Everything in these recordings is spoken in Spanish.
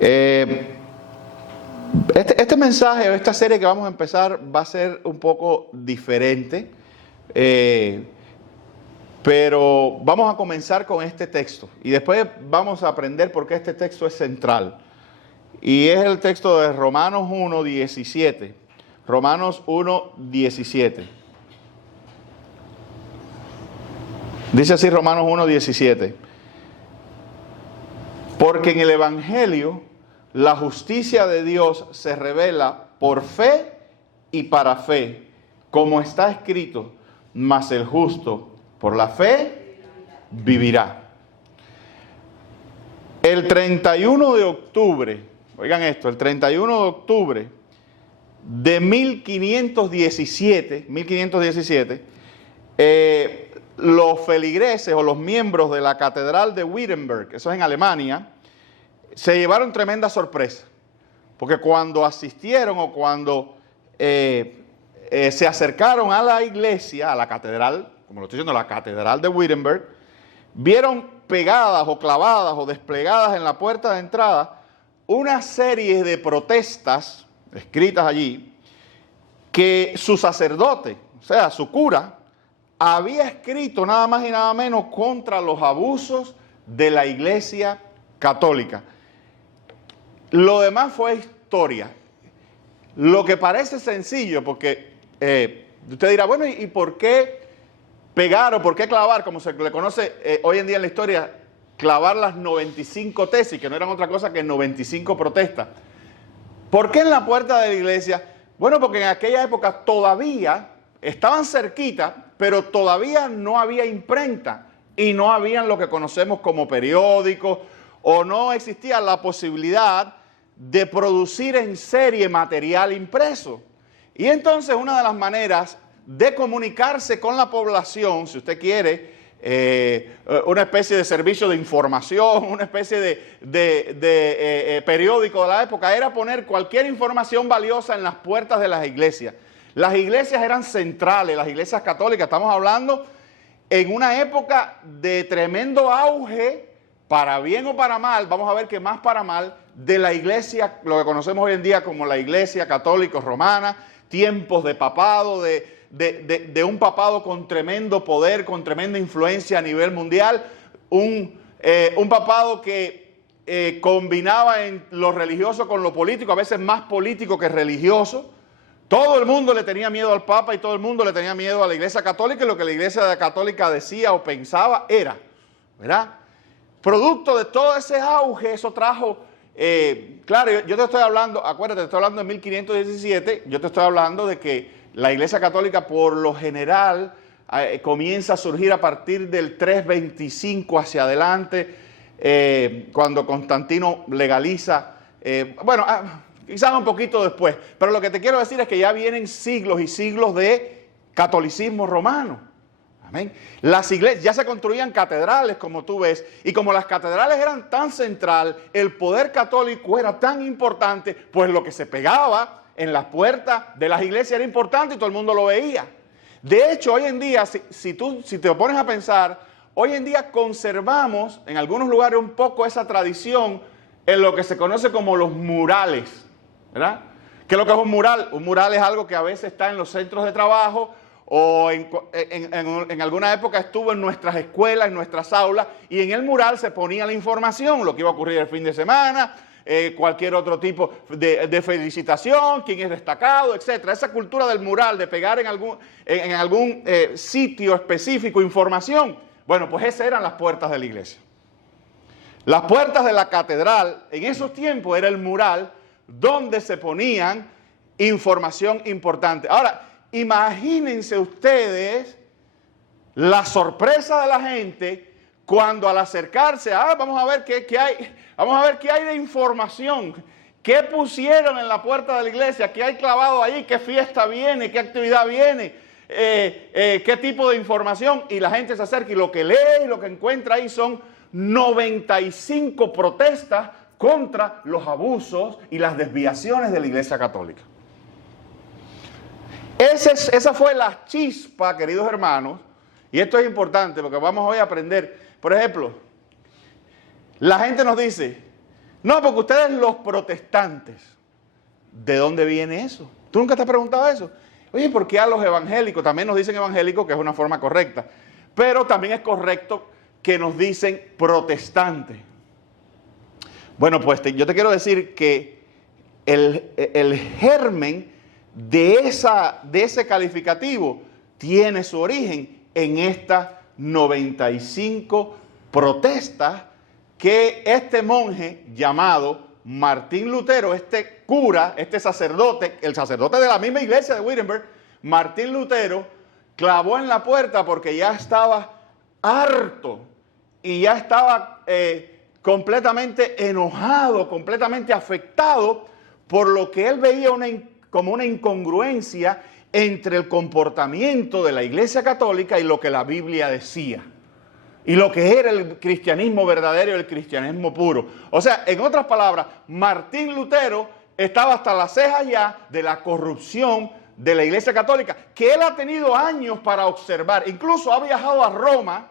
Este mensaje o esta serie que vamos a empezar va a ser un poco diferente, pero vamos a comenzar con este texto y después vamos a aprender por qué este texto es central. Y es el texto de Romanos 1:17. Romanos 1:17. Dice así Romanos 1:17. Porque en el Evangelio la justicia de Dios se revela por fe y para fe, como está escrito, mas el justo por la fe vivirá. El 31 de octubre, oigan esto, el 31 de octubre de 1517, los feligreses o los miembros de la Catedral de Wittenberg, eso es en Alemania, se llevaron tremenda sorpresa. Porque cuando asistieron o cuando se acercaron a la iglesia, a la catedral, como lo estoy diciendo, la Catedral de Wittenberg, vieron pegadas o clavadas o desplegadas en la puerta de entrada una serie de protestas escritas allí que su sacerdote, o sea, su cura, había escrito nada más y nada menos contra los abusos de la Iglesia Católica. Lo demás fue historia. Lo que parece sencillo, porque usted dirá, bueno, ¿y por qué pegar o por qué clavar, como se le conoce hoy en día en la historia, clavar las 95 tesis, que no eran otra cosa que 95 protestas? ¿Por qué en la puerta de la iglesia? Bueno, porque en aquella época todavía estaban cerquita, pero todavía no había imprenta y no habían lo que conocemos como periódicos, o no existía la posibilidad de producir en serie material impreso. Y entonces una de las maneras de comunicarse con la población, si usted quiere, una especie de servicio de información, una especie de periódico de la época, era poner cualquier información valiosa en las puertas de las iglesias. Las iglesias eran centrales, las iglesias católicas, estamos hablando en una época de tremendo auge, para bien o para mal, vamos a ver que más para mal, de la iglesia, lo que conocemos hoy en día como la iglesia católica romana, tiempos de papado, de un papado con tremendo poder, con tremenda influencia a nivel mundial, un papado que combinaba en lo religioso con lo político, a veces más político que religioso. Todo el mundo le tenía miedo al Papa y todo el mundo le tenía miedo a la Iglesia Católica, y lo que la Iglesia Católica decía o pensaba era, ¿verdad? Producto de todo ese auge, eso trajo, claro, yo te estoy hablando, acuérdate, te estoy hablando de 1517, yo te estoy hablando de que la Iglesia Católica por lo general comienza a surgir a partir del 325 hacia adelante, cuando Constantino legaliza, quizás un poquito después, pero lo que te quiero decir es que ya vienen siglos y siglos de catolicismo romano. Amén. Las iglesias ya se construían catedrales, como tú ves, y como las catedrales eran tan central, el poder católico era tan importante, pues lo que se pegaba en las puertas de las iglesias era importante y todo el mundo lo veía. De hecho, hoy en día, si te pones a pensar, hoy en día conservamos en algunos lugares un poco esa tradición en lo que se conoce como los murales, ¿verdad? ¿Qué es lo que es un mural? Un mural es algo que a veces está en los centros de trabajo, o en alguna época estuvo en nuestras escuelas, en nuestras aulas, y en el mural se ponía la información, lo que iba a ocurrir el fin de semana, cualquier otro tipo de felicitación, quién es destacado, etc. Esa cultura del mural, de pegar en algún sitio específico información, bueno, pues esas eran las puertas de la iglesia. Las puertas de la catedral, en esos tiempos era el mural donde se ponían información importante. Ahora, imagínense ustedes la sorpresa de la gente cuando al acercarse, vamos a ver qué hay, vamos a ver qué hay de información, qué pusieron en la puerta de la iglesia, qué hay clavado ahí, qué fiesta viene, qué actividad viene, qué tipo de información, y la gente se acerca y lo que lee y lo que encuentra ahí son 95 protestas contra los abusos y las desviaciones de la Iglesia Católica. Esa fue la chispa, queridos hermanos, y esto es importante porque vamos hoy a aprender. Por ejemplo, la gente nos dice, No, porque ustedes los protestantes. ¿De dónde viene eso? ¿Tú nunca te has preguntado eso? Oye, ¿por qué a los evangélicos? También nos dicen evangélicos, que es una forma correcta. Pero también es correcto que nos dicen protestantes. Bueno, pues yo te quiero decir que el germen de ese calificativo tiene su origen en estas 95 protestas que este monje llamado Martín Lutero, este cura, este sacerdote, el sacerdote de la misma iglesia de Wittenberg, Martín Lutero, clavó en la puerta porque ya estaba harto y ya estaba completamente enojado, completamente afectado por lo que él veía como una incongruencia entre el comportamiento de la Iglesia Católica y lo que la Biblia decía. Y lo que era el cristianismo verdadero y el cristianismo puro. O sea, en otras palabras, Martín Lutero estaba hasta las cejas ya de la corrupción de la Iglesia Católica, que él ha tenido años para observar. Incluso ha viajado a Roma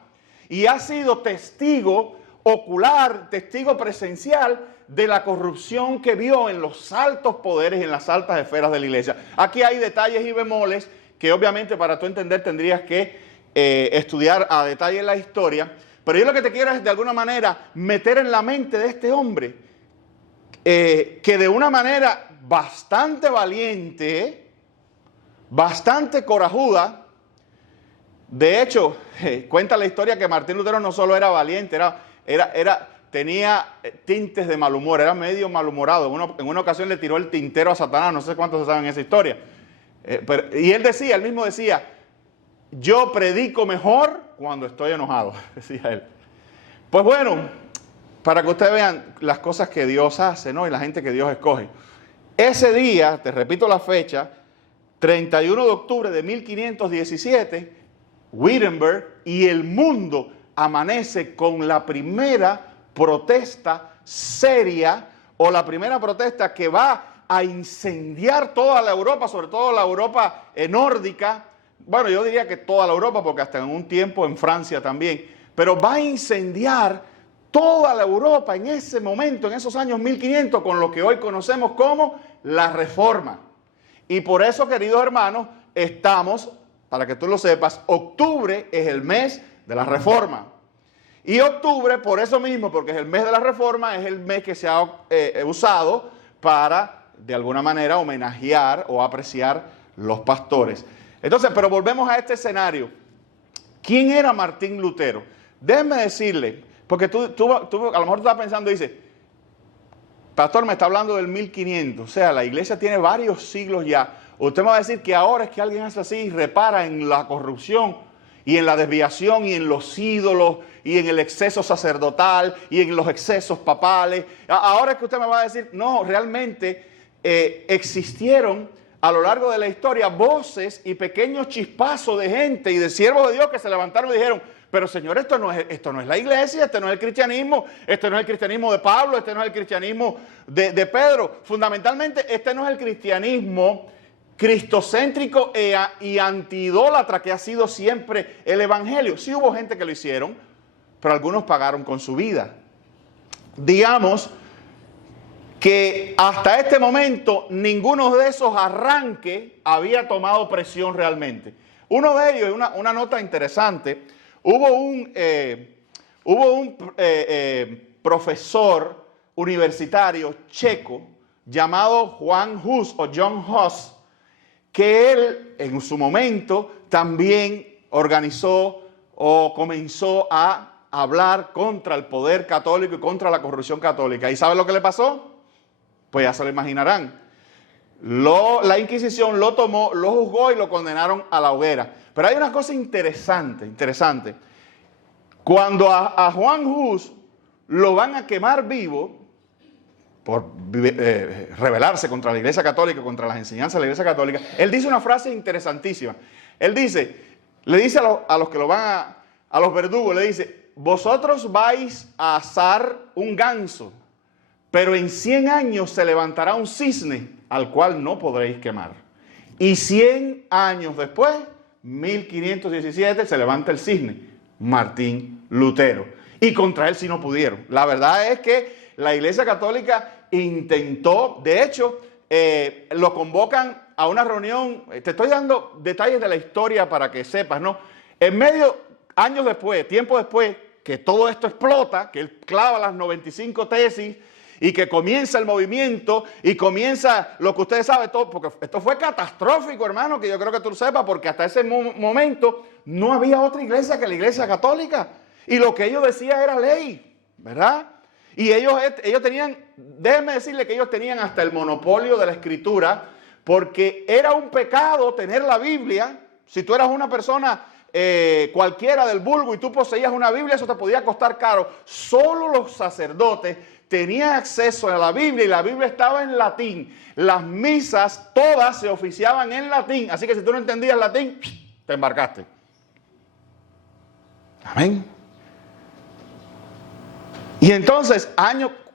y ha sido testigo ocular, testigo presencial de la corrupción que vio en los altos poderes y en las altas esferas de la Iglesia. Aquí hay detalles y bemoles que obviamente para tú entender tendrías que estudiar a detalle la historia, pero yo lo que te quiero es de alguna manera meter en la mente de este hombre que de una manera bastante valiente, bastante corajuda, de hecho, cuenta la historia que Martín Lutero no solo era valiente, tenía tintes de mal humor, era medio malhumorado. En una ocasión le tiró el tintero a Satanás, no sé cuántos saben esa historia. Y él mismo decía, yo predico mejor cuando estoy enojado, decía él. Pues bueno, para que ustedes vean las cosas que Dios hace, ¿no? Y la gente que Dios escoge. Ese día, te repito la fecha, 31 de octubre de 1517, Wittenberg y el mundo amanece con la primera protesta seria o la primera protesta que va a incendiar toda la Europa, sobre todo la Europa nórdica. Bueno, yo diría que toda la Europa, porque hasta en un tiempo en Francia también, pero va a incendiar toda la Europa en ese momento, en esos años 1500, con lo que hoy conocemos como la Reforma. Y por eso, queridos hermanos, estamos, para que tú lo sepas, octubre es el mes de la Reforma. Y octubre, por eso mismo, porque es el mes de la Reforma, es el mes que se ha usado para, de alguna manera, homenajear o apreciar los pastores. Entonces, pero volvemos a este escenario. ¿Quién era Martín Lutero? Déjenme decirle, porque tú a lo mejor tú estás pensando y dices, pastor, me está hablando del 1500, o sea, la iglesia tiene varios siglos ya. Usted me va a decir que ahora es que alguien hace así y repara en la corrupción y en la desviación y en los ídolos y en el exceso sacerdotal y en los excesos papales. Ahora es que usted me va a decir, no, realmente existieron a lo largo de la historia voces y pequeños chispazos de gente y de siervos de Dios que se levantaron y dijeron, pero Señor, esto no es la iglesia, este no es el cristianismo, este no es el cristianismo de Pablo, este no es el cristianismo de Pedro. Fundamentalmente, este no es el cristianismo cristocéntrico y antidólatra que ha sido siempre el evangelio. Sí hubo gente que lo hicieron, pero algunos pagaron con su vida. Digamos que hasta este momento ninguno de esos arranques había tomado presión realmente. Uno de ellos, una nota interesante, hubo un profesor universitario checo llamado Juan Hus o John Hus, que él en su momento también organizó o comenzó a hablar contra el poder católico y contra la corrupción católica. ¿Y sabe lo que le pasó? Pues ya se lo imaginarán. La Inquisición lo tomó, lo juzgó y lo condenaron a la hoguera. Pero hay una cosa interesante. Cuando a Juan Hus lo van a quemar vivo por rebelarse contra la Iglesia Católica, contra las enseñanzas de la Iglesia Católica, él dice una frase interesantísima. Él le dice a los que lo van a los verdugos, le dice, vosotros vais a asar un ganso, pero en 100 años se levantará un cisne al cual no podréis quemar. Y 100 años después, 1517, se levanta el cisne, Martín Lutero. Y contra él sí no pudieron. La verdad es que la Iglesia Católica intentó, de hecho, lo convocan a una reunión. Te estoy dando detalles de la historia para que sepas, ¿no? En medio, años después, tiempo después, que todo esto explota, que él clava las 95 tesis y que comienza el movimiento y comienza lo que ustedes saben, todo, porque esto fue catastrófico, hermano, que yo creo que tú lo sepas, porque hasta ese momento no había otra iglesia que la Iglesia Católica. Y lo que ellos decían era ley, ¿verdad? Y ellos tenían, déjenme decirle que ellos tenían hasta el monopolio de la escritura, porque era un pecado tener la Biblia. Si tú eras una persona cualquiera del vulgo y tú poseías una Biblia, eso te podía costar caro. Solo los sacerdotes tenían acceso a la Biblia y la Biblia estaba en latín. Las misas todas se oficiaban en latín, así que si tú no entendías latín, te embarcaste. Amén. Y entonces,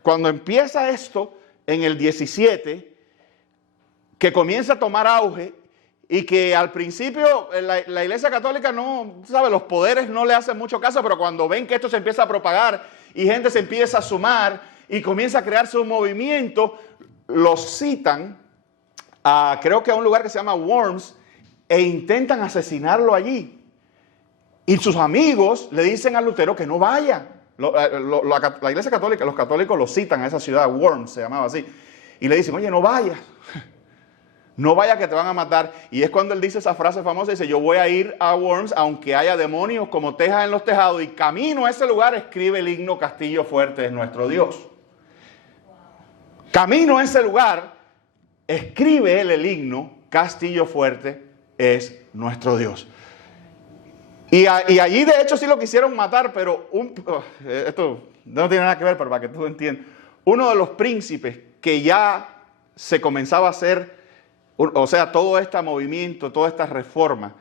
cuando empieza esto, en el 17, que comienza a tomar auge, y que al principio la Iglesia Católica no, ¿sabes? Los poderes no le hacen mucho caso, pero cuando ven que esto se empieza a propagar y gente se empieza a sumar y comienza a crearse un movimiento, los citan creo que a un lugar que se llama Worms, e intentan asesinarlo allí. Y sus amigos le dicen a Lutero que no vaya. La Iglesia Católica, los católicos lo citan a esa ciudad, Worms se llamaba así, y le dicen, oye, no vayas. No vaya que te van a matar. Y es cuando él dice esa frase famosa, dice, yo voy a ir a Worms aunque haya demonios como tejas en los tejados, y camino a ese lugar escribe el himno Castillo Fuerte es nuestro Dios. Camino a ese lugar, escribe él el himno Castillo Fuerte es nuestro Dios. Y allí de hecho sí lo quisieron matar, pero esto no tiene nada que ver, pero para que tú entiendas, uno de los príncipes que ya se comenzaba a hacer, o sea, todo este movimiento, toda esta reforma,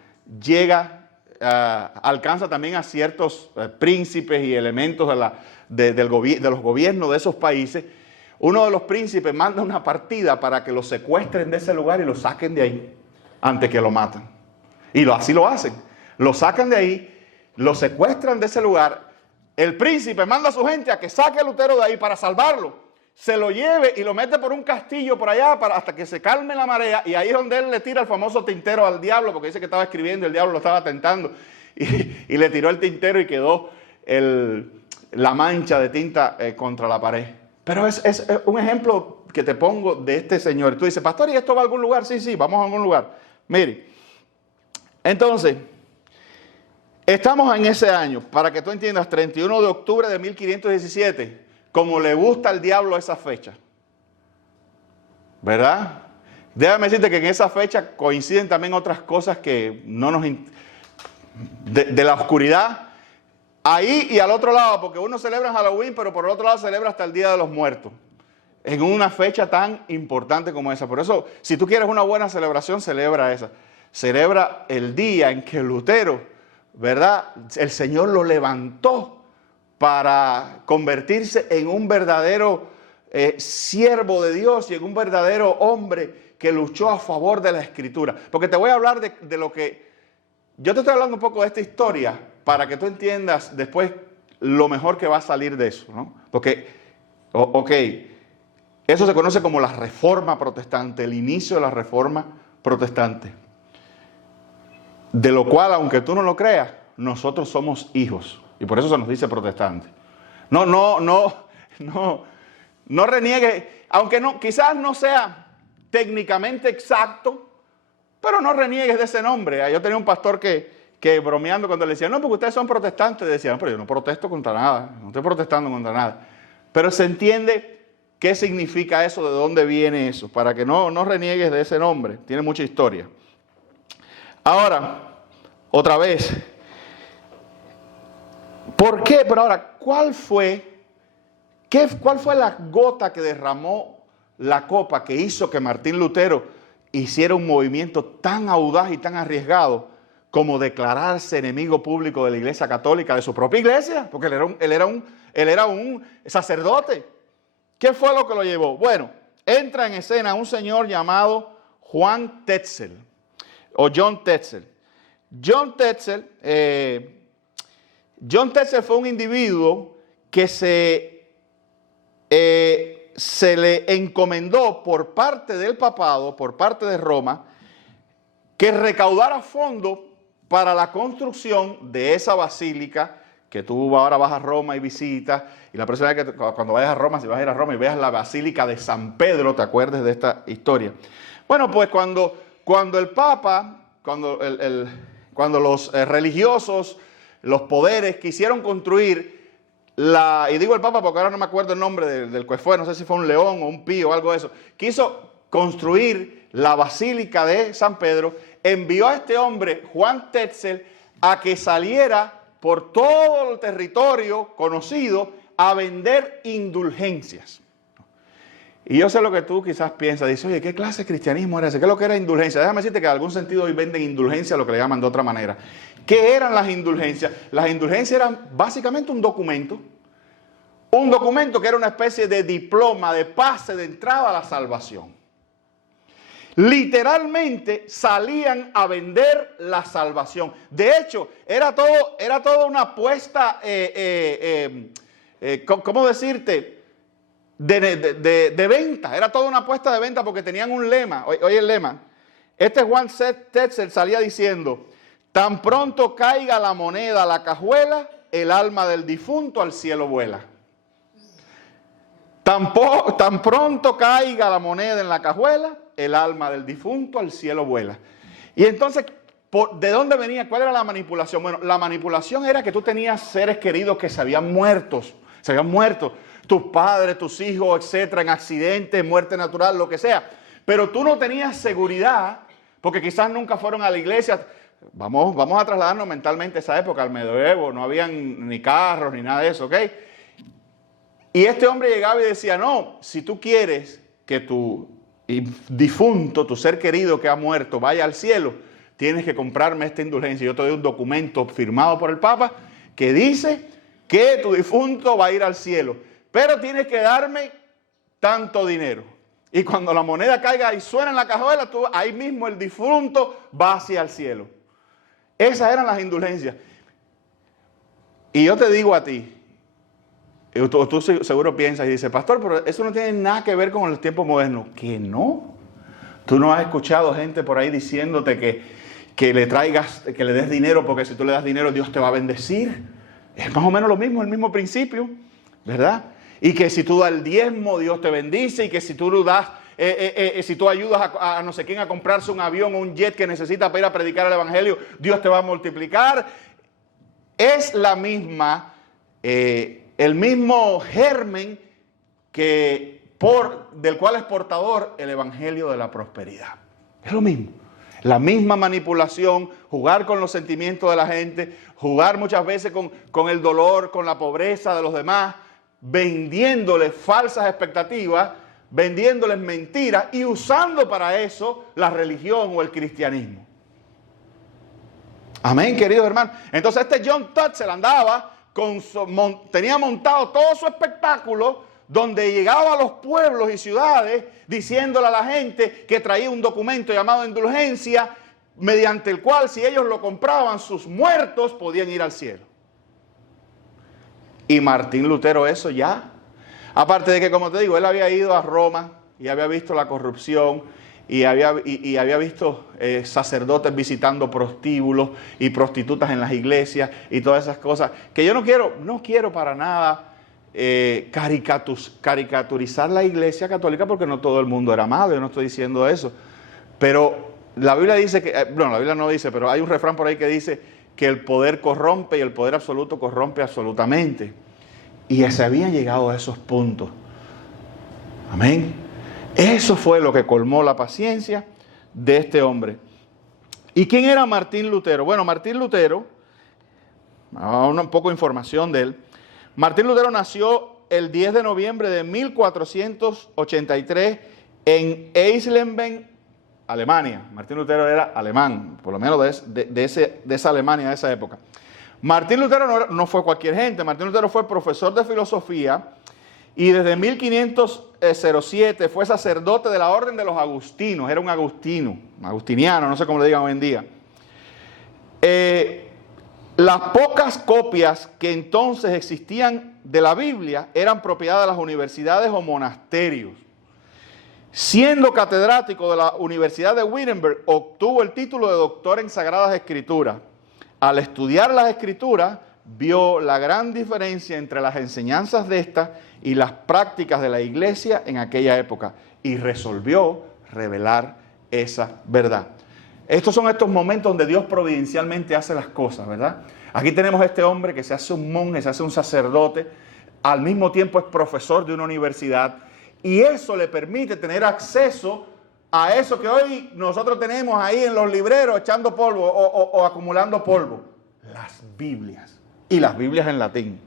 alcanza también a ciertos príncipes y elementos de los gobiernos de esos países. Uno de los príncipes manda una partida para que lo secuestren de ese lugar y lo saquen de ahí, antes que lo maten. Y así lo hacen. Lo sacan de ahí, lo secuestran de ese lugar. El príncipe manda a su gente a que saque a Lutero de ahí para salvarlo. Se lo lleve y lo mete por un castillo por allá hasta que se calme la marea, y ahí es donde él le tira el famoso tintero al diablo, porque dice que estaba escribiendo y el diablo lo estaba tentando, y le tiró el tintero y quedó la mancha de tinta contra la pared. Pero es un ejemplo que te pongo de este señor. Tú dices, pastor, ¿y esto va a algún lugar? Sí, vamos a algún lugar. Mire, entonces, estamos en ese año, para que tú entiendas, 31 de octubre de 1517, como le gusta al diablo esa fecha, ¿verdad? Déjame decirte que en esa fecha coinciden también otras cosas que no nos... de la oscuridad, ahí y al otro lado, porque uno celebra Halloween, pero por el otro lado celebra hasta el Día de los Muertos, en una fecha tan importante como esa. Por eso, si tú quieres una buena celebración, celebra esa. Celebra el día en que Lutero, ¿verdad? El Señor lo levantó para convertirse en un verdadero siervo de Dios y en un verdadero hombre que luchó a favor de la Escritura. Porque te voy a hablar de lo que... Yo te estoy hablando un poco de esta historia para que tú entiendas después lo mejor que va a salir de eso, ¿no? Porque, eso se conoce como la Reforma Protestante, el inicio de la Reforma Protestante. De lo cual, aunque tú no lo creas, nosotros somos hijos. Y por eso se nos dice protestante. No reniegue, aunque quizás no sea técnicamente exacto, pero no reniegues de ese nombre. Yo tenía un pastor que bromeando cuando le decía, no, porque ustedes son protestantes, decía, no, pero yo no protesto contra nada, no estoy protestando contra nada. Pero se entiende qué significa eso, de dónde viene eso, para que no reniegues de ese nombre. Tiene mucha historia. Ahora, otra vez, ¿por qué? Pero ahora, ¿cuál fue la gota que derramó la copa que hizo que Martín Lutero hiciera un movimiento tan audaz y tan arriesgado como declararse enemigo público de la Iglesia Católica, de su propia iglesia? Porque él era un sacerdote. ¿Qué fue lo que lo llevó? Bueno, entra en escena un señor llamado Juan Tetzel, o John Tetzel. John Tetzel fue un individuo que se se le encomendó por parte del papado, por parte de Roma, que recaudara fondos para la construcción de esa basílica que tú ahora vas a Roma y visitas, y la próxima vez que cuando vayas a Roma, si vas a ir a Roma y veas la basílica de San Pedro, te acuerdes de esta historia. Bueno, pues cuando el Papa, cuando los religiosos, los poderes quisieron construir y digo el Papa porque ahora no me acuerdo el nombre del que fue, no sé si fue un León o un Pío o algo de eso, quiso construir la basílica de San Pedro, envió a este hombre, Juan Tetzel, a que saliera por todo el territorio conocido a vender indulgencias. Y yo sé lo que tú quizás piensas, dices, oye, ¿qué clase de cristianismo era ese? ¿Qué es lo que era indulgencia? Déjame decirte que en algún sentido hoy venden indulgencia, lo que le llaman de otra manera. ¿Qué eran las indulgencias? Las indulgencias eran básicamente un documento que era una especie de diploma, de pase de entrada a la salvación. Literalmente salían a vender la salvación. De hecho, era todo una apuesta, ¿cómo decirte? De venta. Era toda una apuesta de venta porque tenían un lema. Oye el lema. Este Juan Tetzel salía diciendo, tan pronto caiga la moneda a la cajuela, el alma del difunto al cielo vuela. Tan pronto caiga la moneda en la cajuela, el alma del difunto al cielo vuela. Y entonces, ¿de dónde venía? ¿Cuál era la manipulación? Bueno, la manipulación era que tú tenías seres queridos que se habían muerto. Tus padres, tus hijos, etcétera, en accidentes, muerte natural, lo que sea. Pero tú no tenías seguridad, porque quizás nunca fueron a la iglesia. Vamos a trasladarnos mentalmente a esa época, al medioevo, no habían ni carros ni nada de eso, ¿ok? Y este hombre llegaba y decía, no, si tú quieres que tu difunto, tu ser querido que ha muerto, vaya al cielo, tienes que comprarme esta indulgencia. Yo te doy un documento firmado por el Papa que dice que tu difunto va a ir al cielo, pero tienes que darme tanto dinero. Y cuando la moneda caiga y suena en la cajuela, ahí mismo el difunto va hacia el cielo. Esas eran las indulgencias. Y yo te digo a ti, tú seguro piensas y dices, pastor, pero eso no tiene nada que ver con el tiempo moderno. ¿Que no? Tú no has escuchado gente por ahí diciéndote que le traigas, que le des dinero, porque si tú le das dinero Dios te va a bendecir. Es más o menos lo mismo, el mismo principio, ¿verdad? Y que si tú das el diezmo Dios te bendice, y que si tú lo das, si tú ayudas a no sé quién a comprarse un avión o un jet que necesita para ir a predicar el evangelio, Dios te va a multiplicar. Es la misma, el mismo germen del cual es portador el evangelio de la prosperidad. Es lo mismo. La misma manipulación, jugar con los sentimientos de la gente, jugar muchas veces con el dolor, con la pobreza de los demás, vendiéndoles falsas expectativas, vendiéndoles mentiras y usando para eso la religión o el cristianismo. Amén, queridos hermanos. Entonces este John Tetzel andaba, tenía montado todo su espectáculo, donde llegaba a los pueblos y ciudades diciéndole a la gente que traía un documento llamado indulgencia, mediante el cual si ellos lo compraban, sus muertos podían ir al cielo. Y Martín Lutero eso ya, aparte de que, como te digo, él había ido a Roma y había visto la corrupción y había visto sacerdotes visitando prostíbulos y prostitutas en las iglesias y todas esas cosas, que yo no quiero para nada caricaturizar la iglesia católica, porque no todo el mundo era malo, yo no estoy diciendo eso, pero la Biblia dice que, la Biblia no dice, pero hay un refrán por ahí que dice que el poder corrompe y el poder absoluto corrompe absolutamente, y se habían llegado a esos puntos. Amén. Eso fue lo que colmó la paciencia de este hombre. ¿Y quién era Martín Lutero? Bueno, Martín Lutero, un poco de información de él. Martín Lutero nació el 10 de noviembre de 1483 en Eisleben, Alemania. Martín Lutero era alemán, por lo menos de esa Alemania de esa época. Martín Lutero no fue cualquier gente. Martín Lutero fue profesor de filosofía y desde 1507 fue sacerdote de la orden de los agustinos. Era un agustiniano, no sé cómo le digan hoy en día. Las pocas copias que entonces existían de la Biblia eran propiedad de las universidades o monasterios. Siendo catedrático de la Universidad de Wittenberg, obtuvo el título de doctor en Sagradas Escrituras. Al estudiar las Escrituras, vio la gran diferencia entre las enseñanzas de estas y las prácticas de la iglesia en aquella época y resolvió revelar esa verdad. Estos son estos momentos donde Dios providencialmente hace las cosas, ¿verdad? Aquí tenemos a este hombre que se hace un monje, se hace un sacerdote, al mismo tiempo es profesor de una universidad y eso le permite tener acceso a eso que hoy nosotros tenemos ahí en los libreros echando polvo o acumulando polvo, las Biblias. Y las Biblias en latín.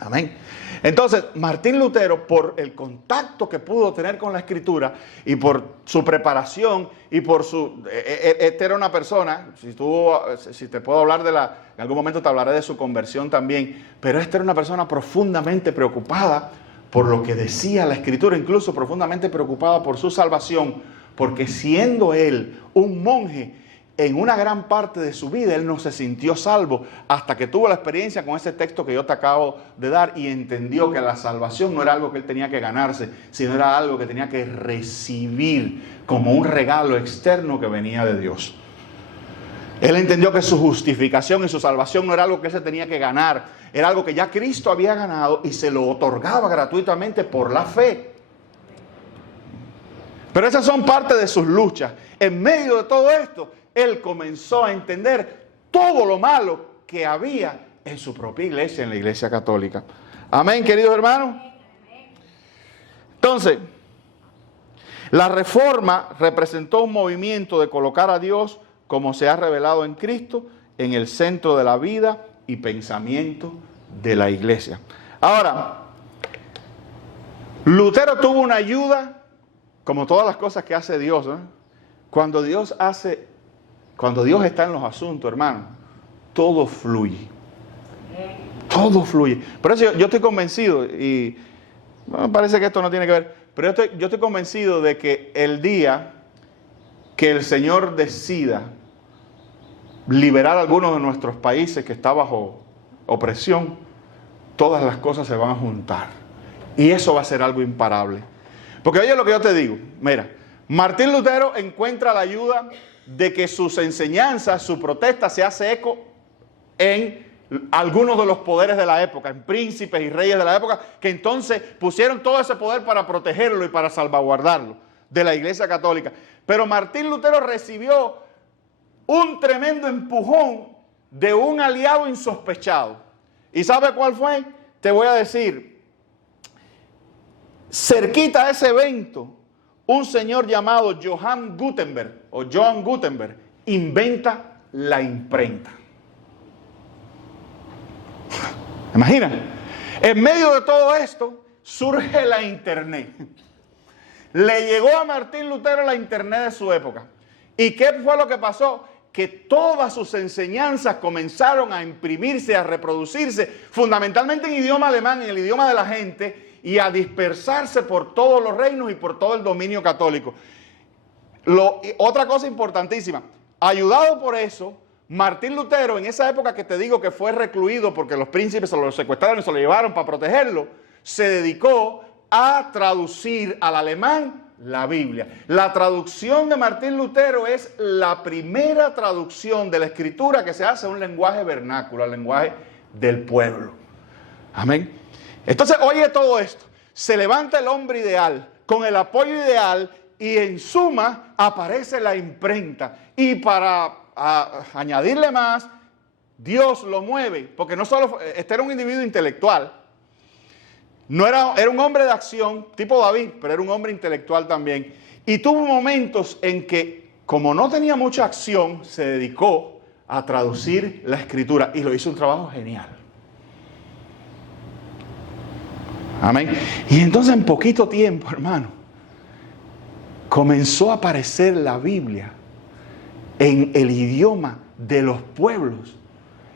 Amén. Entonces, Martín Lutero, por el contacto que pudo tener con la Escritura y por su preparación y por su... Esta era una persona, si te puedo hablar en algún momento te hablaré de su conversión también, pero esta era una persona profundamente preocupada por lo que decía la Escritura, incluso profundamente preocupada por su salvación, porque siendo él un monje, en una gran parte de su vida él no se sintió salvo hasta que tuvo la experiencia con ese texto que yo te acabo de dar y entendió que la salvación no era algo que él tenía que ganarse, sino era algo que tenía que recibir como un regalo externo que venía de Dios. Él entendió que su justificación y su salvación no era algo que él se tenía que ganar, era algo que ya Cristo había ganado y se lo otorgaba gratuitamente por la fe. Pero esas son parte de sus luchas. En medio de todo esto, él comenzó a entender todo lo malo que había en su propia iglesia, en la iglesia católica. Amén, queridos hermanos. Entonces, la reforma representó un movimiento de colocar a Dios, como se ha revelado en Cristo, en el centro de la vida y pensamiento de la iglesia. Ahora, Lutero tuvo una ayuda, como todas las cosas que hace Dios, ¿eh? Cuando Dios está en los asuntos, hermano, todo fluye. Todo fluye. Por eso yo estoy convencido, y bueno, parece que esto no tiene que ver, pero yo estoy convencido de que el día que el Señor decida liberar a algunos de nuestros países que está bajo opresión, todas las cosas se van a juntar. Y eso va a ser algo imparable. Porque oye lo que yo te digo, mira, Martín Lutero encuentra la ayuda de que sus enseñanzas, su protesta se hace eco en algunos de los poderes de la época, en príncipes y reyes de la época, que entonces pusieron todo ese poder para protegerlo y para salvaguardarlo de la Iglesia Católica. Pero Martín Lutero recibió un tremendo empujón de un aliado insospechado. ¿Y sabe cuál fue? Te voy a decir, cerquita a ese evento, un señor llamado Johann Gutenberg inventa la imprenta. Imagina, en medio de todo esto surge la internet. Le llegó a Martín Lutero la internet de su época. ¿Y qué fue lo que pasó? Que todas sus enseñanzas comenzaron a imprimirse, a reproducirse, fundamentalmente en idioma alemán, en el idioma de la gente, y a dispersarse por todos los reinos y por todo el dominio católico. Otra cosa importantísima, ayudado por eso, Martín Lutero, en esa época que te digo que fue recluido porque los príncipes se lo secuestraron y se lo llevaron para protegerlo, se dedicó a traducir al alemán la Biblia. La traducción de Martín Lutero es la primera traducción de la Escritura que se hace a un lenguaje vernáculo, al lenguaje del pueblo. Amén. Entonces, oye todo esto. Se levanta el hombre ideal con el apoyo ideal y en suma aparece la imprenta. Y para añadirle más, Dios lo mueve, porque no solo, este era un individuo intelectual, no era un hombre de acción, tipo David, pero era un hombre intelectual también. Y tuvo momentos en que, como no tenía mucha acción, se dedicó a traducir la Escritura y lo hizo un trabajo genial. Amén. Y entonces en poquito tiempo, hermano, comenzó a aparecer la Biblia en el idioma de los pueblos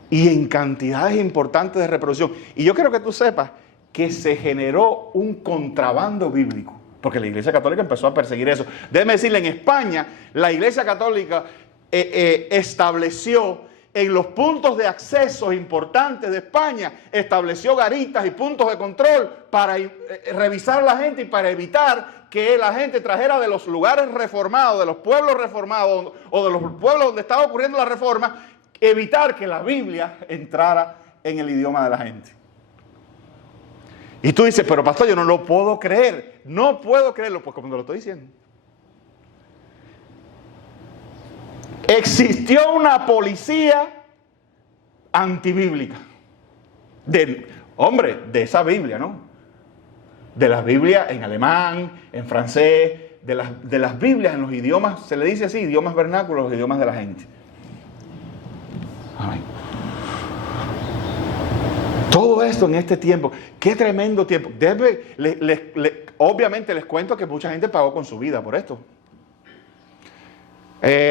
y en cantidades importantes de reproducción. Y yo quiero que tú sepas que se generó un contrabando bíblico, porque la Iglesia Católica empezó a perseguir eso. Déjeme decirle, en España, la Iglesia Católica estableció en los puntos de acceso importantes de España, estableció garitas y puntos de control para revisar a la gente y para evitar que la gente trajera de los lugares reformados, de los pueblos reformados o de los pueblos donde estaba ocurriendo la reforma, evitar que la Biblia entrara en el idioma de la gente. Y tú dices, pero pastor, yo no lo puedo creer. No puedo creerlo, pues como te lo estoy diciendo. Existió una policía antibíblica. De esa Biblia, ¿no? De las Biblias en alemán, en francés, de las Biblias en los idiomas, se le dice así, idiomas vernáculos, los idiomas de la gente. Amén. Todo esto en este tiempo, qué tremendo tiempo. Obviamente les cuento que mucha gente pagó con su vida por esto.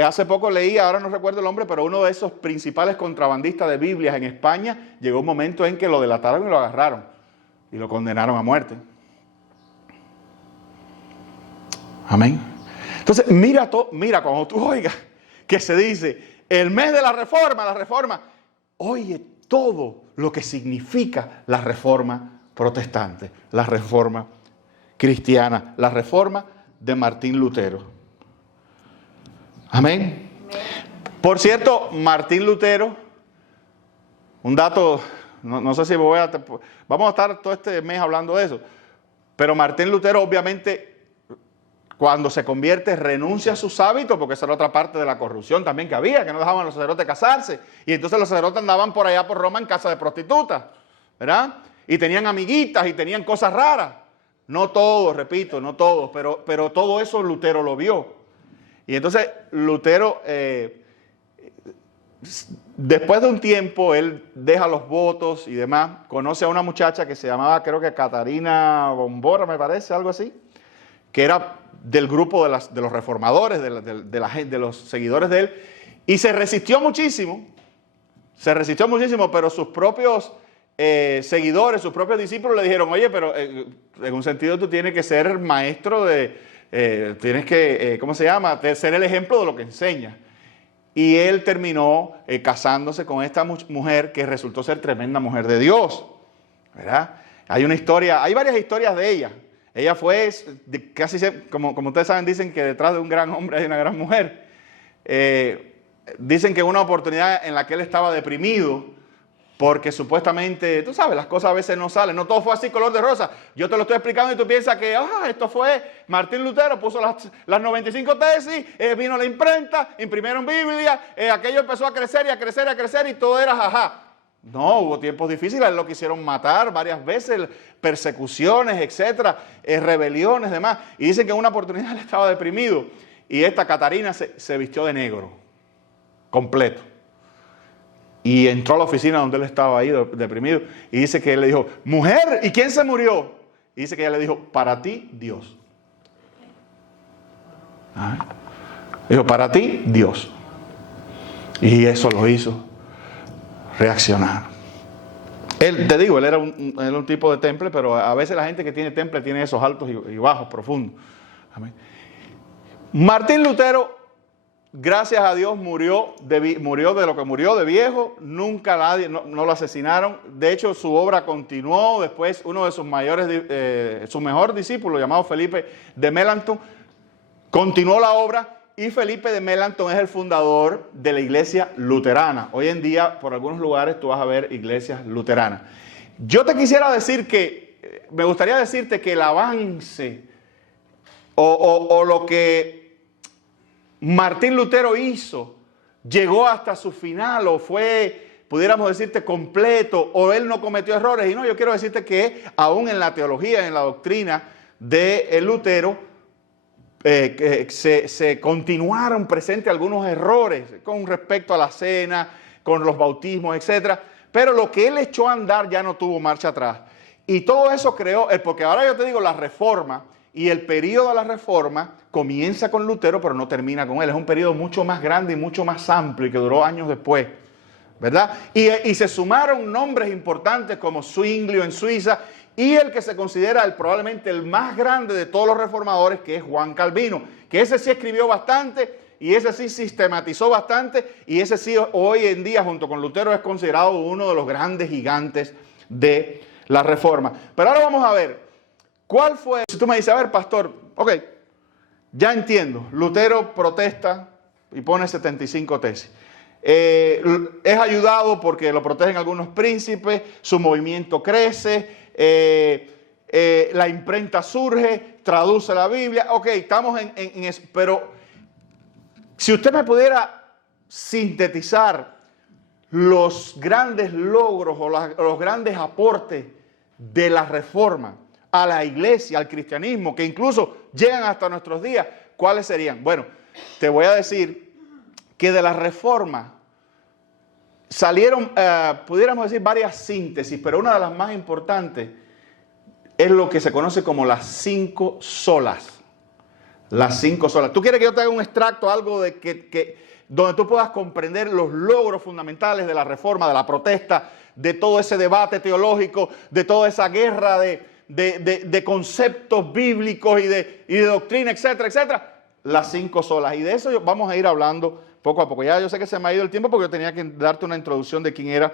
Hace poco leí, ahora no recuerdo el nombre, pero uno de esos principales contrabandistas de Biblias en España, llegó un momento en que lo delataron y lo agarraron y lo condenaron a muerte. Amén. Entonces, mira, cuando tú oigas que se dice el mes de la reforma, oye todo lo que significa la reforma protestante, la reforma cristiana, la reforma de Martín Lutero. Amén. Por cierto, Martín Lutero, un dato, no sé si vamos a estar todo este mes hablando de eso, pero Martín Lutero obviamente cuando se convierte renuncia a sus hábitos, porque esa era otra parte de la corrupción también que había, que no dejaban a los sacerdotes casarse, y entonces los sacerdotes andaban por allá por Roma en casa de prostitutas, ¿verdad? Y tenían amiguitas y tenían cosas raras. No todos, repito, no todos, pero todo eso Lutero lo vio. Y entonces Lutero, después de un tiempo, él deja los votos y demás, conoce a una muchacha que se llamaba, creo que Catarina Bombora, me parece, algo así, que era del grupo de los reformadores, de los seguidores de él, y se resistió muchísimo, pero sus propios seguidores, sus propios discípulos le dijeron, oye, pero en un sentido tú tienes que ser maestro tienes que, ¿cómo se llama?, ser el ejemplo de lo que enseña. Y él terminó casándose con esta mujer que resultó ser tremenda mujer de Dios, ¿verdad? Hay varias historias de ella. Ella fue, como ustedes saben, dicen que detrás de un gran hombre hay una gran mujer. Dicen que una oportunidad en la que él estaba deprimido, porque supuestamente, tú sabes, las cosas a veces no salen, no todo fue así color de rosa. Yo te lo estoy explicando y tú piensas que esto fue Martín Lutero, puso las 95 tesis, vino la imprenta, imprimieron Biblia, aquello empezó a crecer y a crecer y a crecer y todo era jajá. No, hubo tiempos difíciles, lo quisieron matar varias veces, persecuciones, etcétera, rebeliones, demás. Y dicen que en una oportunidad él estaba deprimido y esta Catarina se vistió de negro, completo. Y entró a la oficina donde él estaba ahí deprimido y dice que él le dijo, mujer, ¿y quién se murió? Y dice que ella le dijo, para ti, Dios. Dijo, para ti, Dios. Y eso lo hizo reaccionar. Él era un tipo de temple, pero a veces la gente que tiene temple tiene esos altos y bajos, profundos. Amén. Martín Lutero, gracias a Dios, murió de lo que murió de viejo. Nunca no lo asesinaron. De hecho, su obra continuó. Después, uno de su mejor discípulo, llamado Felipe de Melanchthon, continuó la obra. Y Felipe de Melanchthon es el fundador de la iglesia luterana. Hoy en día, por algunos lugares, tú vas a ver iglesias luteranas. Yo te quisiera decir me gustaría decirte que el avance o lo que Martín Lutero hizo llegó hasta su final o fue, pudiéramos decirte, completo, o él no cometió errores. Y no, yo quiero decirte que aún en la teología, en la doctrina de Lutero, se continuaron presentes algunos errores con respecto a la cena, con los bautismos, etc. Pero lo que él echó a andar ya no tuvo marcha atrás. Y todo eso creó, porque ahora yo te digo, la reforma y el periodo de la reforma comienza con Lutero, pero no termina con él. Es un periodo mucho más grande y mucho más amplio y que duró años después, ¿verdad? Y se sumaron nombres importantes como Zwinglio en Suiza y el que se considera probablemente el más grande de todos los reformadores, que es Juan Calvino, que ese sí escribió bastante y ese sí sistematizó bastante, y ese sí hoy en día junto con Lutero es considerado uno de los grandes gigantes de la Reforma. Pero ahora vamos a ver, ¿cuál fue? Si tú me dices, a ver, pastor, ok, ya entiendo, Lutero protesta y pone 75 tesis. Es ayudado porque lo protegen algunos príncipes, su movimiento crece, la imprenta surge, traduce la Biblia. Ok, estamos en eso. Pero si usted me pudiera sintetizar los grandes logros o los grandes aportes de la Reforma a la iglesia, al cristianismo, que incluso llegan hasta nuestros días, ¿cuáles serían? Bueno, te voy a decir que de la Reforma salieron, pudiéramos decir, varias síntesis, pero una de las más importantes es lo que se conoce como las 5 solas. Las 5 solas. ¿Tú quieres que yo te haga un extracto, algo de donde tú puedas comprender los logros fundamentales de la Reforma, de la protesta, de todo ese debate teológico, de toda esa guerra de conceptos bíblicos y de doctrina, etcétera, etcétera? Las 5 solas. Y de eso vamos a ir hablando poco a poco. Ya yo sé que se me ha ido el tiempo porque yo tenía que darte una introducción de quién era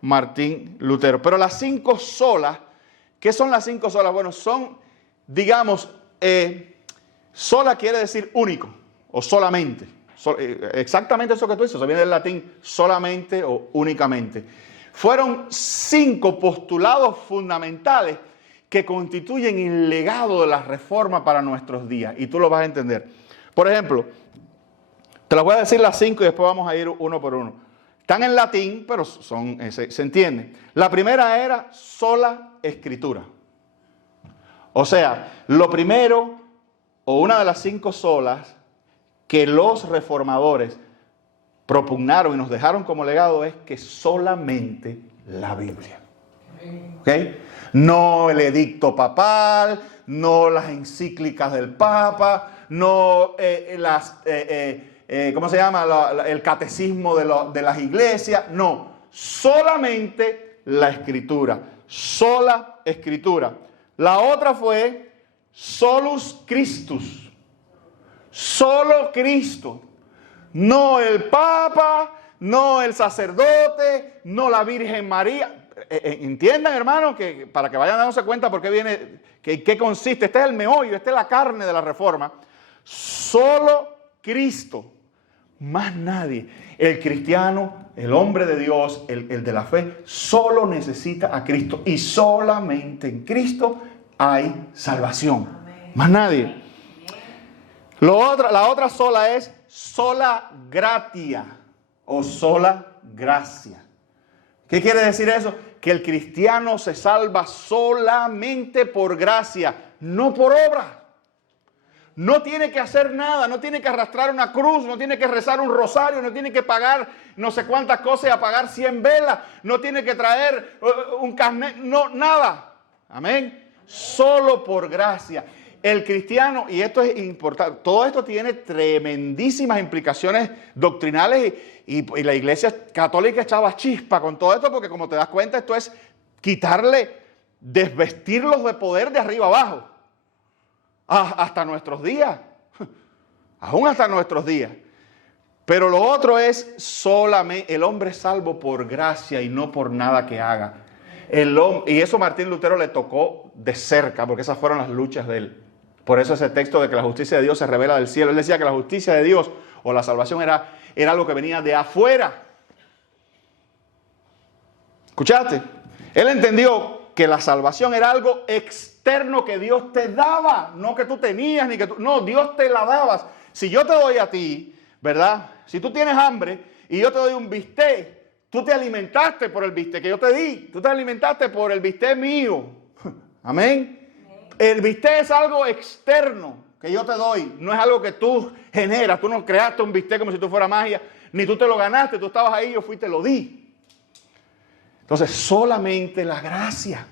Martín Lutero. Pero las 5 solas, ¿qué son las 5 solas? Bueno, son, digamos, sola quiere decir único o solamente. Exactamente eso que tú dices, eso viene del latín solamente o únicamente. Fueron 5 postulados fundamentales que constituyen el legado de la Reforma para nuestros días. Y tú lo vas a entender. Por ejemplo, te las voy a decir las 5 y después vamos a ir uno por uno. Están en latín, pero se entiende. La primera era sola escritura. O sea, lo primero, o una de las 5 solas que los reformadores propugnaron y nos dejaron como legado es que solamente la Biblia. ¿Ok? No el edicto papal, no las encíclicas del Papa, no ¿cómo se llama? El catecismo de las iglesias. No, solamente la Escritura. Sola Escritura. La otra fue solus Christus. Solo Cristo. No el Papa, no el sacerdote, no la Virgen María. Entiendan, hermanos, que para que vayan dándose cuenta por qué viene, qué consiste. Este es el meollo, esta es la carne de la Reforma. Solo Cristo, más nadie. El cristiano, el hombre de Dios, el de la fe, solo necesita a Cristo. Y solamente en Cristo hay salvación. Amén. Más nadie. La otra sola es sola gratia o sola gracia. ¿Qué quiere decir eso? Que el cristiano se salva solamente por gracia, no por obra. No tiene que hacer nada, no tiene que arrastrar una cruz, no tiene que rezar un rosario, no tiene que pagar no sé cuántas cosas y apagar 100 velas, no tiene que traer un carnet, no, nada. Amén. Solo por gracia. El cristiano, y esto es importante, todo esto tiene tremendísimas implicaciones doctrinales y la iglesia católica echaba chispa con todo esto porque como te das cuenta esto es quitarle, desvestirlos de poder de arriba abajo. Hasta nuestros días, aún hasta nuestros días. Pero lo otro es solamente, el hombre es salvo por gracia y no por nada que haga. Y eso Martín Lutero le tocó de cerca porque esas fueron las luchas de él. Por eso ese texto de que la justicia de Dios se revela del cielo. Él decía que la justicia de Dios o la salvación era algo que venía de afuera. ¿Escuchaste? Él entendió que la salvación era algo externo que Dios te daba. No que tú tenías, ni que tú... No, Dios te la dabas. Si yo te doy a ti, ¿verdad? Si tú tienes hambre y yo te doy un bistec, tú te alimentaste por el bistec que yo te di. Tú te alimentaste por el bistec mío. Amén. El bistec es algo externo que yo te doy. No es algo que tú generas. Tú no creaste un bistec como si tú fueras magia. Ni tú te lo ganaste. Tú estabas ahí, yo fui y te lo di. Entonces, solamente la gracia.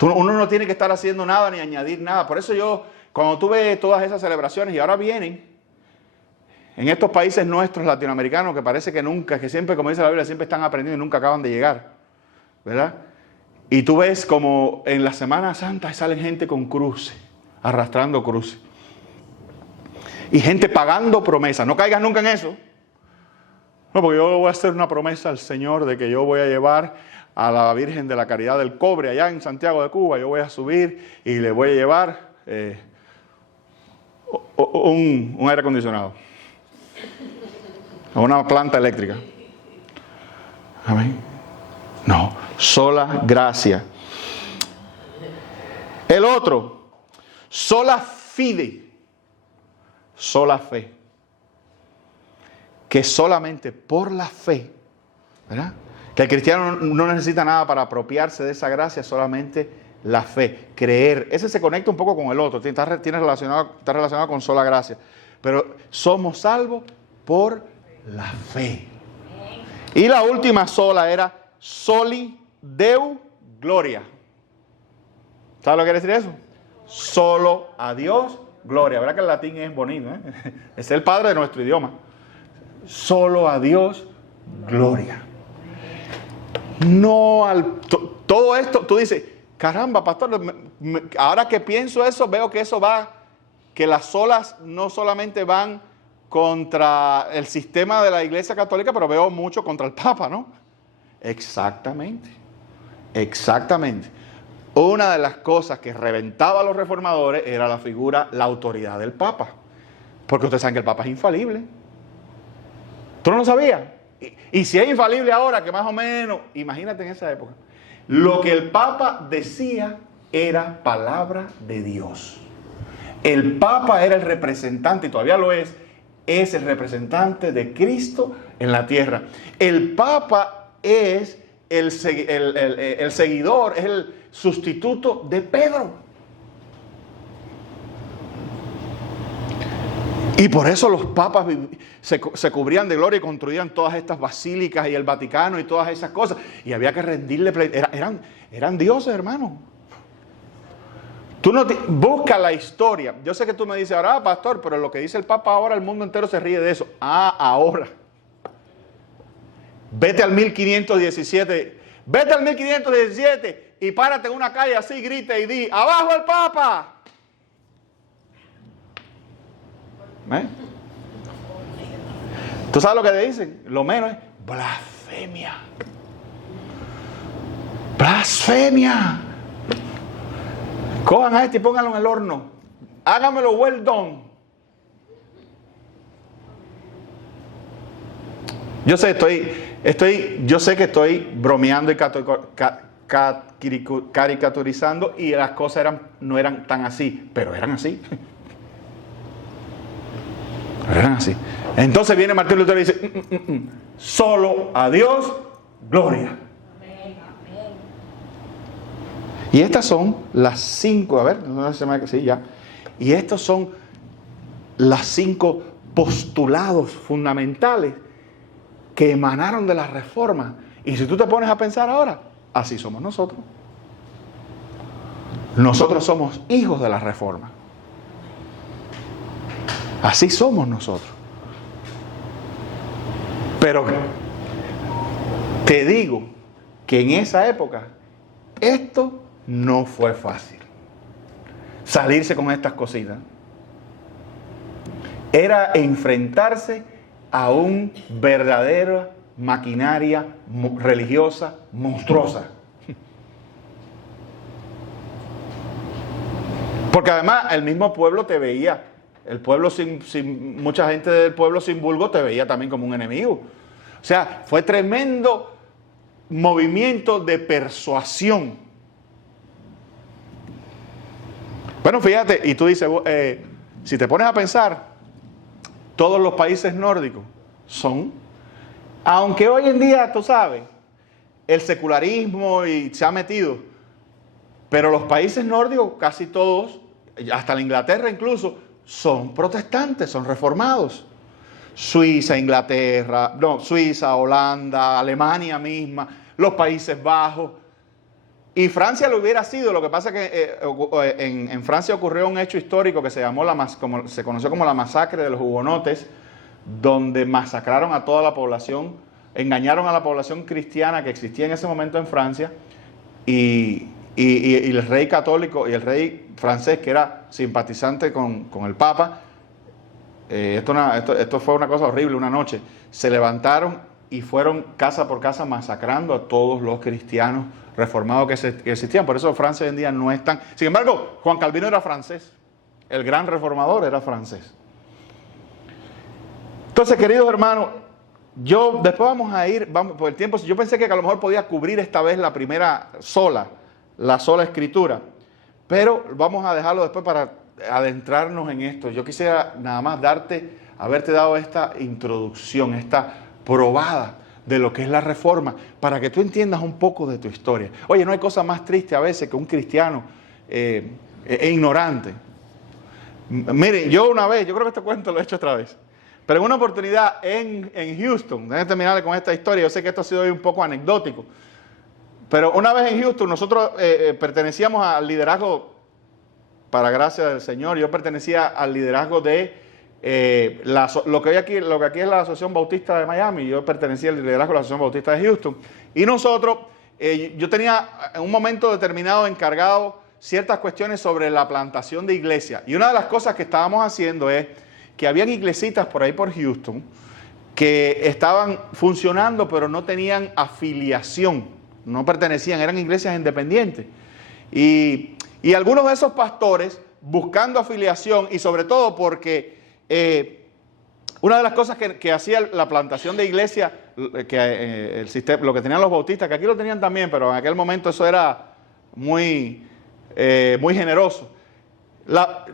Uno no tiene que estar haciendo nada ni añadir nada. Por eso yo, cuando tú ves todas esas celebraciones y ahora vienen, en estos países nuestros latinoamericanos que parece que nunca, que siempre, como dice la Biblia, siempre están aprendiendo y nunca acaban de llegar, ¿verdad? Y tú ves como en la Semana Santa salen gente con cruces, arrastrando cruces. Y gente pagando promesas. No caigas nunca en eso. No, porque yo voy a hacer una promesa al Señor de que yo voy a llevar a la Virgen de la Caridad del Cobre allá en Santiago de Cuba. Yo voy a subir y le voy a llevar un aire acondicionado. A una planta eléctrica. Amén. No, sola gracia. El otro, sola fide, sola fe. Que solamente por la fe, ¿verdad? Que el cristiano no necesita nada para apropiarse de esa gracia, solamente la fe, creer. Ese se conecta un poco con el otro, está relacionado con sola gracia. Pero somos salvos por la fe. Y la última sola era soli deu gloria. ¿Sabes lo que quiere decir eso? Solo a Dios gloria. ¿Verdad que el latín es bonito? Es el padre de nuestro idioma. Solo a Dios gloria. No todo esto, tú dices, caramba, pastor, ahora que pienso eso, veo que eso va, que las solas no solamente van contra el sistema de la Iglesia Católica, pero veo mucho contra el Papa, ¿no? Exactamente. Una de las cosas que reventaba a los reformadores era la figura, la autoridad del Papa. Porque ustedes saben que el Papa es infalible. ¿Tú no lo sabías? Y si es infalible ahora, que más o menos, imagínate en esa época, lo que el Papa decía era palabra de Dios. El Papa era el representante, y todavía lo es el representante de Cristo en la tierra. El Papa es el seguidor, es el sustituto de Pedro. Y por eso los papas se cubrían de gloria y construían todas estas basílicas y el Vaticano y todas esas cosas. Y había que rendirle eran dioses, hermano. Tú no busca la historia. Yo sé que tú me dices, ahora, pastor, pero lo que dice el Papa ahora, el mundo entero se ríe de eso. Ahora. Vete al 1517. Vete al 1517 y párate en una calle así, grita y di, ¡abajo el Papa! ¿Eh? ¿Tú sabes lo que le dicen? Lo menos es blasfemia. Blasfemia. Cojan a este y pónganlo en el horno. Háganmelo well done. Yo sé que estoy bromeando y caricaturizando y las cosas no eran tan así, pero eran así. Eran así. Entonces viene Martín Lutero y dice, solo a Dios gloria. Y estas son las 5, a ver, no se me sí, ya. Y estos son las 5 postulados fundamentales que emanaron de la Reforma. Y si tú te pones a pensar ahora, así somos nosotros. Nosotros somos hijos de la Reforma. Así somos nosotros. Pero te digo que en esa época esto no fue fácil. Salirse con estas cositas. Era enfrentarse a una verdadera maquinaria religiosa monstruosa. Porque además el mismo pueblo te veía. El pueblo mucha gente del pueblo sin vulgo te veía también como un enemigo. O sea, fue tremendo movimiento de persuasión. Bueno, fíjate, y tú dices, si te pones a pensar, todos los países nórdicos son, aunque hoy en día, tú sabes, el secularismo y se ha metido, pero los países nórdicos, casi todos, hasta la Inglaterra incluso, son protestantes, son reformados. Suiza, Holanda, Alemania misma, los Países Bajos. Y Francia lo hubiera sido, lo que pasa es que en Francia ocurrió un hecho histórico que se conoció como la masacre de los hugonotes, donde masacraron a toda la población, engañaron a la población cristiana que existía en ese momento en Francia, y el rey católico y el rey francés, que era simpatizante con el Papa, esto fue una cosa horrible, una noche. Se levantaron y fueron casa por casa masacrando a todos los cristianos reformados que existían. Por eso Francia hoy en día no es tan... Sin embargo, Juan Calvino era francés. El gran reformador era francés. Entonces, queridos hermanos, después vamos a ir, por el tiempo, yo pensé que a lo mejor podía cubrir esta vez la sola escritura, pero vamos a dejarlo después para adentrarnos en esto. Yo quisiera nada más haberte dado esta introducción, esta probada de lo que es la reforma, para que tú entiendas un poco de tu historia. Oye, no hay cosa más triste a veces que un cristiano ignorante. Miren, yo creo que este cuento lo he hecho otra vez, pero en una oportunidad en Houston, déjenme terminar con esta historia, yo sé que esto ha sido hoy un poco anecdótico, pero una vez en Houston nosotros pertenecíamos al liderazgo, para gracia del Señor, yo pertenecía al liderazgo de lo que aquí es la Asociación Bautista de Miami. Yo pertenecía al liderazgo de la Asociación Bautista de Houston. Y nosotros, yo tenía en un momento determinado encargado ciertas cuestiones sobre la plantación de iglesias. Y una de las cosas que estábamos haciendo es que habían iglesitas por ahí por Houston que estaban funcionando pero no tenían afiliación, no pertenecían, eran iglesias independientes. Y algunos de esos pastores buscando afiliación, y sobre todo porque una de las cosas que hacía la plantación de iglesia, el sistema, lo que tenían los bautistas, que aquí lo tenían también, pero en aquel momento eso era muy generoso.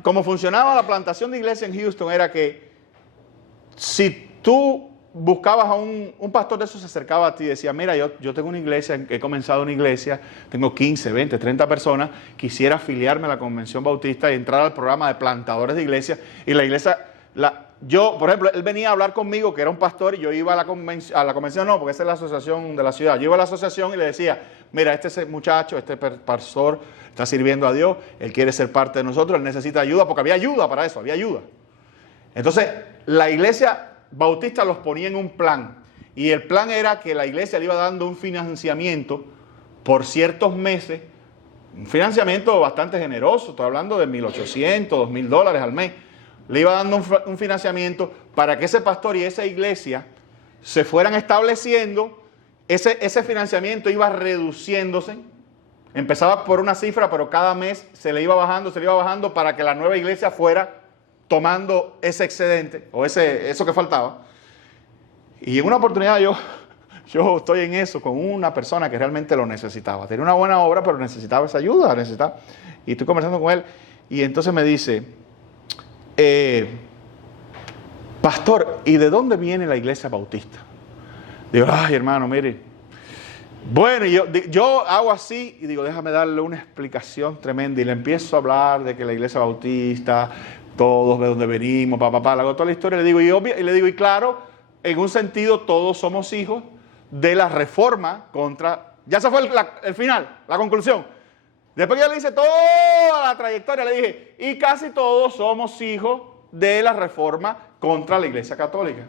Como funcionaba la plantación de iglesia en Houston era que si tú buscabas a un pastor de esos, se acercaba a ti y decía, mira, yo tengo una iglesia, he comenzado una iglesia, tengo 15, 20, 30 personas, quisiera afiliarme a la Convención Bautista y entrar al programa de plantadores de iglesia. Y la iglesia, por ejemplo, él venía a hablar conmigo, que era un pastor, y yo iba a la convención, no, porque esa es la asociación de la ciudad. Yo iba a la asociación y le decía, mira, este muchacho, este pastor está sirviendo a Dios, él quiere ser parte de nosotros, él necesita ayuda, porque había ayuda para eso, había ayuda. Entonces, la iglesia Bautista los ponía en un plan, y el plan era que la iglesia le iba dando un financiamiento por ciertos meses, un financiamiento bastante generoso, estoy hablando de $1,800, $2,000 al mes. Le iba dando un financiamiento para que ese pastor y esa iglesia se fueran estableciendo. Ese financiamiento iba reduciéndose, empezaba por una cifra, pero cada mes se le iba bajando para que la nueva iglesia fuera tomando ese excedente o eso que faltaba. Y en una oportunidad yo estoy en eso con una persona que realmente lo necesitaba. Tenía una buena obra, pero necesitaba esa ayuda. Y estoy conversando con él y entonces me dice, pastor, ¿y de dónde viene la iglesia bautista? Digo, ay hermano, mire. Bueno, yo hago así y digo, déjame darle una explicación tremenda. Y le empiezo a hablar de que la iglesia bautista, todos de donde venimos, le hago toda la historia. Y claro, en un sentido, todos somos hijos de la reforma contra... Ya se fue el final, la conclusión. Después que yo le hice toda la trayectoria, le dije, y casi todos somos hijos de la reforma contra la iglesia católica.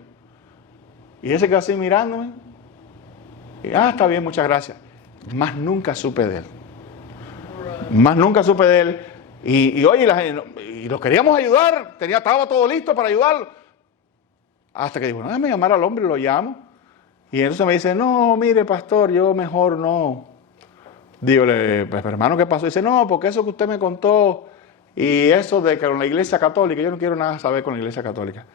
Y ese quedó así mirándome. Y, está bien, muchas gracias. Más nunca supe de él. Y oye, y lo queríamos ayudar, estaba todo listo para ayudarlo. Hasta que dijo, no, déjame llamar al hombre y lo llamo. Y entonces me dice, no, mire pastor, yo mejor no. Digo, pues hermano, ¿qué pasó? Dice, no, porque eso que usted me contó y eso de que con la iglesia católica, yo no quiero nada saber con la iglesia católica.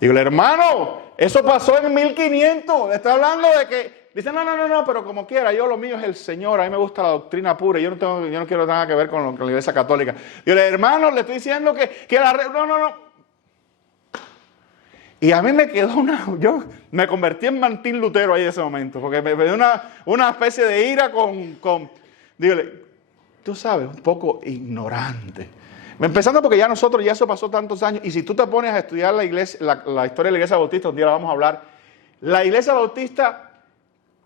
Digo, hermano, eso pasó en 1500. Le está hablando de que... Dice, no, pero como quiera, lo mío es el Señor, a mí me gusta la doctrina pura, yo no quiero nada que ver con la iglesia católica. Digo, hermano, le estoy diciendo que no. Y a mí me quedó yo me convertí en Martín Lutero ahí en ese momento, porque me dio una especie de ira dígale, tú sabes, un poco ignorante. Empezando porque ya eso pasó tantos años, y si tú te pones a estudiar la historia de la iglesia bautista, un día la vamos a hablar, la iglesia bautista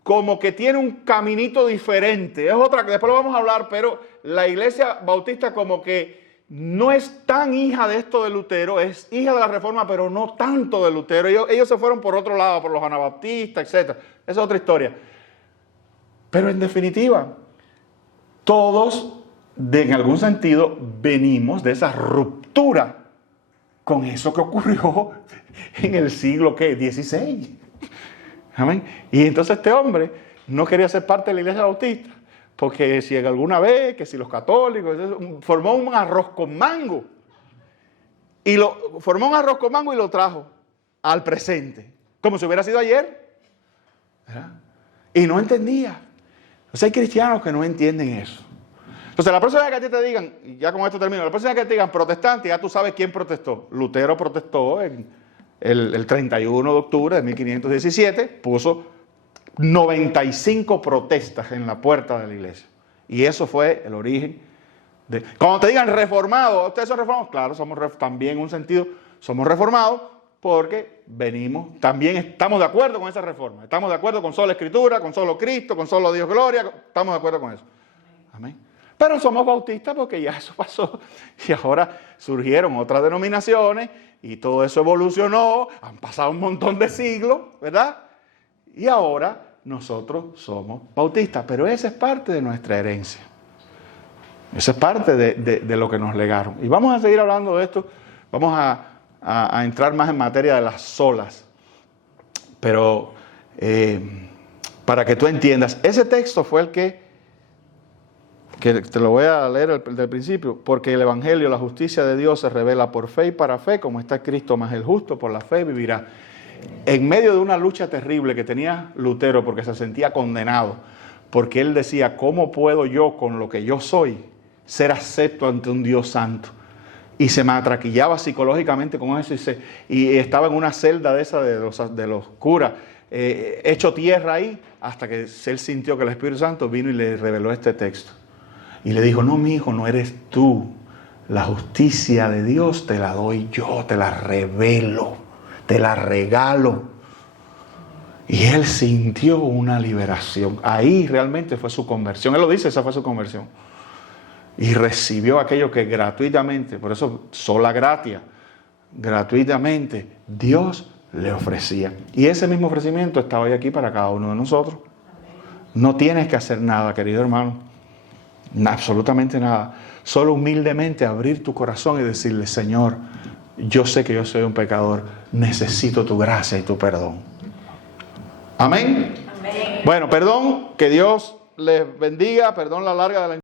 como que tiene un caminito diferente, es otra que después lo vamos a hablar, pero la iglesia bautista como que no es tan hija de esto de Lutero, es hija de la reforma, pero no tanto de Lutero. Ellos se fueron por otro lado, por los anabaptistas, etc. Esa es otra historia. Pero en definitiva, todos, en algún sentido, venimos de esa ruptura con eso que ocurrió en el siglo XVI. Amén. Y entonces este hombre no quería ser parte de la iglesia bautista, porque si alguna vez, que si los católicos, formó un arroz con mango. Formó un arroz con mango y lo trajo al presente, como si hubiera sido ayer. ¿Verdad? Y no entendía. O sea, hay cristianos que no entienden eso. Entonces, la próxima vez que a ti te digan, y ya con esto termino, la próxima vez que te digan protestante, ya tú sabes quién protestó. Lutero protestó en el 31 de octubre de 1517, puso 95 protestas en la puerta de la iglesia. Y eso fue el origen de... Cuando te digan reformados, ¿ustedes son reformados? Claro, también en un sentido, somos reformados porque venimos, también estamos de acuerdo con esa reforma. Estamos de acuerdo con sola Escritura, con solo Cristo, con solo Dios Gloria, estamos de acuerdo con eso. Amén. Pero somos bautistas porque ya eso pasó y ahora surgieron otras denominaciones y todo eso evolucionó, han pasado un montón de siglos, ¿verdad? Y ahora nosotros somos bautistas, pero esa es parte de nuestra herencia. Esa es parte de lo que nos legaron. Y vamos a seguir hablando de esto, vamos a entrar más en materia de las solas. Pero para que tú entiendas, ese texto fue el que te lo voy a leer del principio, porque el Evangelio, la justicia de Dios se revela por fe y para fe, como está Cristo, más el justo por la fe vivirá. En medio de una lucha terrible que tenía Lutero, porque se sentía condenado, porque él decía, ¿cómo puedo yo con lo que yo soy ser acepto ante un Dios santo? Y se matraquillaba psicológicamente con eso y estaba en una celda de esa de los curas, hecho tierra ahí, hasta que él sintió que el Espíritu Santo vino y le reveló este texto. Y le dijo, no, mi hijo, no eres tú. La justicia de Dios te la doy yo, te la revelo, te la regalo. Y él sintió una liberación. Ahí realmente fue su conversión. Él lo dice, esa fue su conversión. Y recibió aquello que gratuitamente, por eso sola gratia, gratuitamente Dios le ofrecía. Y ese mismo ofrecimiento está hoy aquí para cada uno de nosotros. No tienes que hacer nada, querido hermano. Absolutamente nada. Solo humildemente abrir tu corazón y decirle, Señor, yo sé que yo soy un pecador, necesito tu gracia y tu perdón. Amén. Amén. Bueno, perdón, que Dios les bendiga, perdón la larga de la